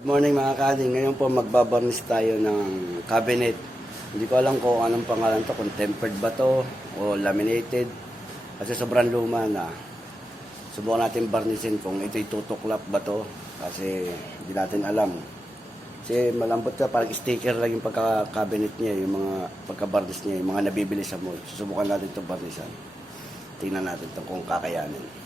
Good morning mga kading. Ngayon po magbabarnish tayo ng cabinet. Hindi ko alam kung anong pangalan to, kung tempered ba to o laminated. Kasi sobrang luma na. Subukan natin barnishin kung ito'y tutuklap ba to. Kasi hindi natin alam. Kasi malambot ka, parang sticker lang yung pagka-cabinet niya, yung mga pagka-barnish niya, yung mga nabibili sa mall. Susubukan natin itong barnishan. Tingnan natin ito kung kakayanin.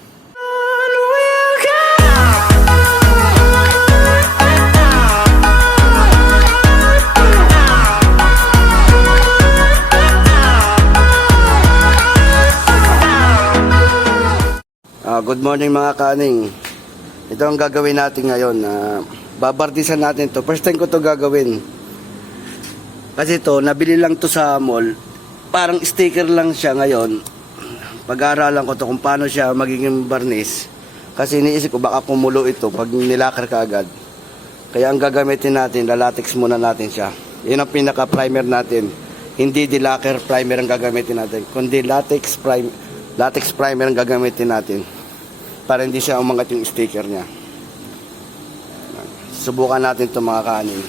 Good morning mga kaning. Ito ang gagawin natin ngayon. Babardisan natin to. First time ko to gagawin. Kasi to, nabili lang to sa mall. Parang sticker lang siya ngayon. Pag-aaralan ko to kung paano siya magiging barnish. Kasi iniisip ko baka kumulo ito pag nilakar ka agad. Kaya ang gagamitin natin, lalatex muna natin siya. Yun ang pinaka-primer natin. Hindi dilacquer primer ang gagamitin natin, kundi latex primer ang gagamitin natin. Para hindi siya umangat yung sticker niya. Subukan natin ito mga kanin.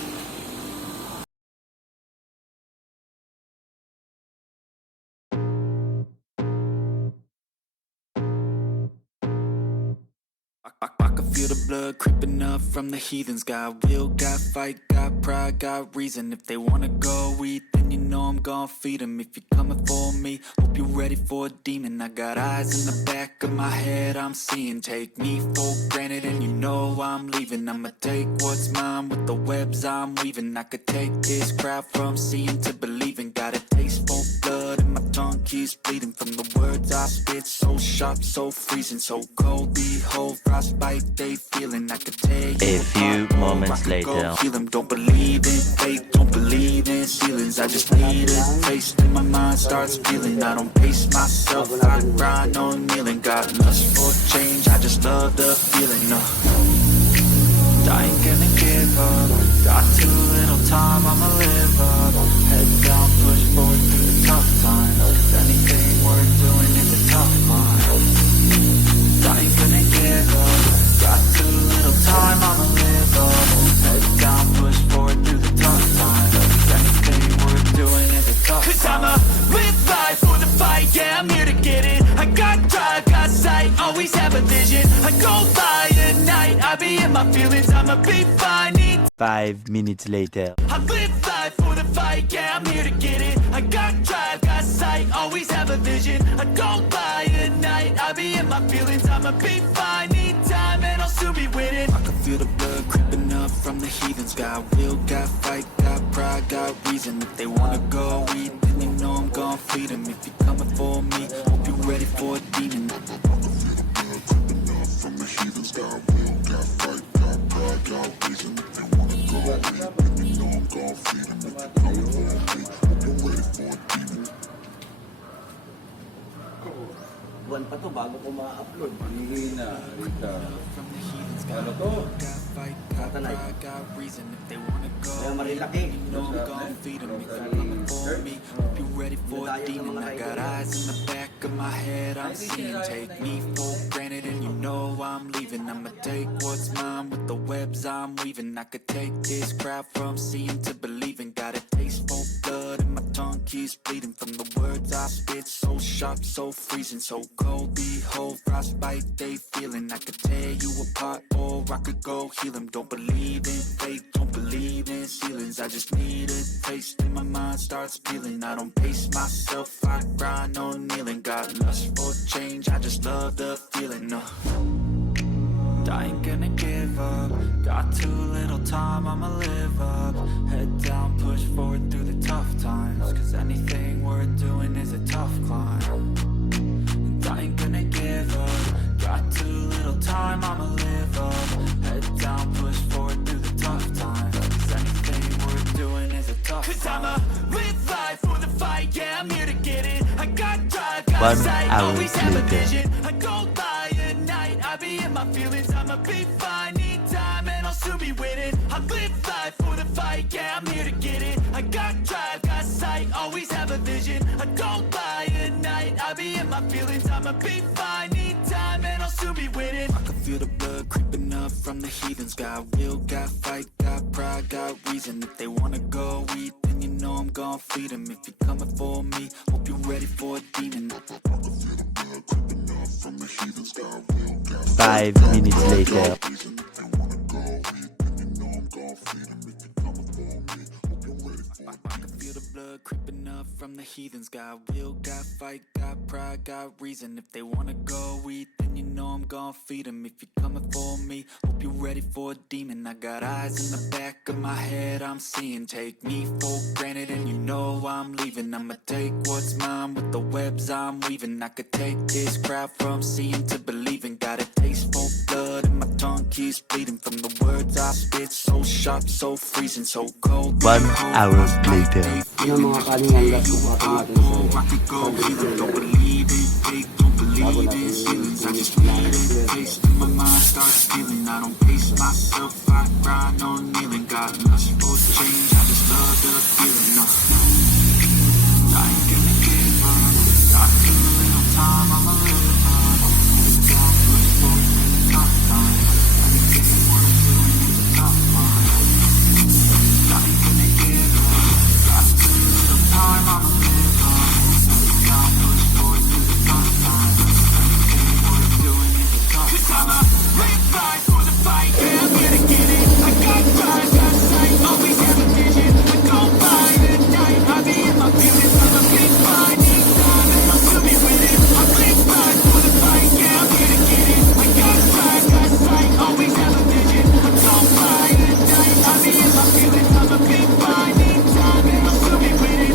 I can feel the blood creeping up from the heathens. Got will, got fight, got pride, got reason. If they wanna go eat, then you know I'm gon' feed them. If you're coming for me, hope you're ready for a demon. I got eyes in the back of my head, I'm seeing. Take me for granted and you know I'm leaving. I'ma take what's mine with the webs I'm weaving. I could take this crowd from seeing to believing. Got a taste for blood and my tongue keeps bleeding. From the words I spit, so sharp, so freezing, so cold. Behold, frostbite they feeling. I could take a few moments later. Heal them. Don't believe in fate, don't believe in ceilings. I just need a taste and my mind starts feeling. I don't pace myself, I grind on kneeling. Got lust for change, I just love the feeling. I ain't gonna give up. Got too little time, I'ma live up. Head down, push forward through the tough times. Cause anything worth doing is a tough climb. I ain't gonna give up. Got too little time, I'ma live up. Head down, push forward through the tough times. Cause anything worth doing is a tough climb. Cause I'ma live life for the fight, yeah, I'm here to get it. I got drive, got sight, always have a vision. I go by at night, I be in my feelings, I'ma be fine. 5 minutes later. I live life for the fight, yeah, I'm here to get it. I got drive, got sight, always have a vision. I go by at night, I be in my feelings, I'ma be fine. Need time and I'll soon be winning. I can feel the blood creeping up from the heathens. Got will, got fight, got pride, got reason. If they wanna go eat, then you know I'm gon' feed them. If you're coming for me, hope you're ready for a demon. I can feel the blood creeping up from the heathens. Got will, got fight, got pride, got reason. If they wanna go eat, then you know I'm gon' feed them. If you're coming for me, hope you're ready for a demon. Buwan pa to bago ko ma-upload. Hindi na, Rita. Ano to? Katanay. Kaya marilaki. I got eyes in the back of my head, I'm seeing. Take me for granted and you know I'm leaving. I'ma take what's mine with the webs I'm weaving. I could take this crowd from seeing to believing. Got a taste for blood and my tongue keeps bleeding. From the words I spit, so sharp, so freezing, so cold. Behold, frostbite they feeling. I could tear you apart or I could go heal them. Don't believe in fate, don't believe in ceilings. I just need a taste and my mind starts feeling. I don't pace myself, I grind on kneeling. Got lust for change, I just love the feeling. I ain't gonna give up. Got too little time, I'ma live up. Head down, push forward through the tough times. Cause anything worth doing is a tough climb. And I ain't gonna give up. Got too little time, I'ma live up. Head down, push forward through the tough times. Cause anything worth doing is a tough climb. Cause I'ma live life for the fight, yeah, I'm here to get it. I got drive, got 1 sight, hour always have a later. vision. I go by at night, I be in my feelings, I'ma be fine. Need time and I'll soon be winning. I live life for the fight, yeah, I'm here to get it. I got drive, got sight, always have a vision. I go by at night, I be in my feelings, I'ma be fine. Need time and I'll soon be winning. I can feel the blood creeping up from the heathens. Got will, got fight, reason. If they wanna go eat, then you know I'm gon' feed them. If you're coming for me, hope you're ready for a demon. 5 minutes later. I can feel the blood creeping up from the heathens. Got will, got fight, got pride, got reason. If they wanna go eat, then you know I'm gon' feed them. If you're coming for me, hope you're ready for a demon. I got eyes in the back of my head, I'm seeing. Take me for granted and you know I'm leaving. I'ma take what's mine with the webs I'm weaving. I could take this crowd from seeing to believing. Got a taste for blood and my tongue keeps bleeding. From the words I spit, so sharp, so freezing, so cold. 1 hour later. Ano mga kaning ang last na natin sa bago natin My mind starts feeling, I don't pace myself, I grind on kneeling. Got lust for change, I just love the feeling. No, I ain't gonna give up. Got too little time, I'ma live up. Down, push forward to the top line. I can get what I'm doing in the top line. I ain't gonna give up. Got too little time, I'ma live up. Down, push forward to the top line. I can get what I'm doing in the top line. 'Cause I'ma live right for the fight, yeah, I'm gonna get it. I got drive, got sight, always have a vision. I go by the night, I be in my feelings. I'm a big fight, need time, and I'm still be with it. I live right for the fight, yeah, I'm gonna get it. I got drive, got sight, always have a vision. I go by the night, I be in my feelings. I'm a big fight, need time, and I'm still be with it.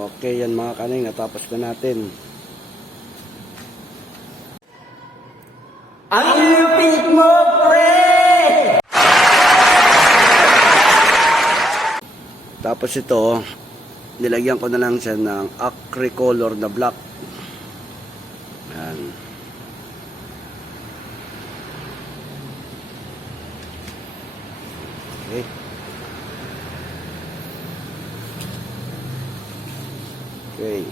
Okay, yan mga kaning, natapos na natin. Ang lupit mo, pre! Tapos ito, nilagyan ko na lang siya ng acry color na black. Yan. Okay. Okay.